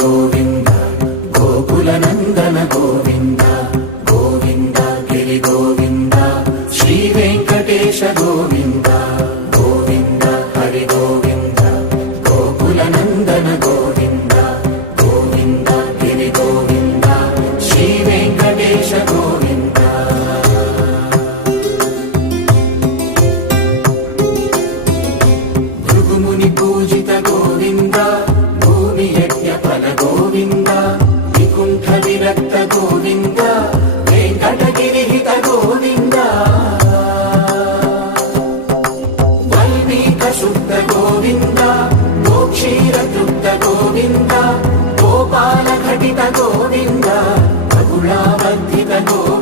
गोविन्द गोकुलनन्दन गोविन्द गोविन्द गिरि गोविन्द श्रीवेङ्कटेश गोविन्द गोविन्द हरि गोविन्द गोकुलनन्दन गोविन्द गोविन्द गिरि गोविन्द श्रीवेङ्कटेश गोविन्द भृगुमुनि पूजित गोविन्द भूमि यज्ञफल गोविन्द विकुण्ठ विरक्त गोविन्द वेङ्कटगिरिहित गोविन्द वल्मीक शुद्ध गोविन्द गोक्षीरतृप्त गोविन्द गोपाल घटित गोविन्द बहुलावर्धित गोविन्द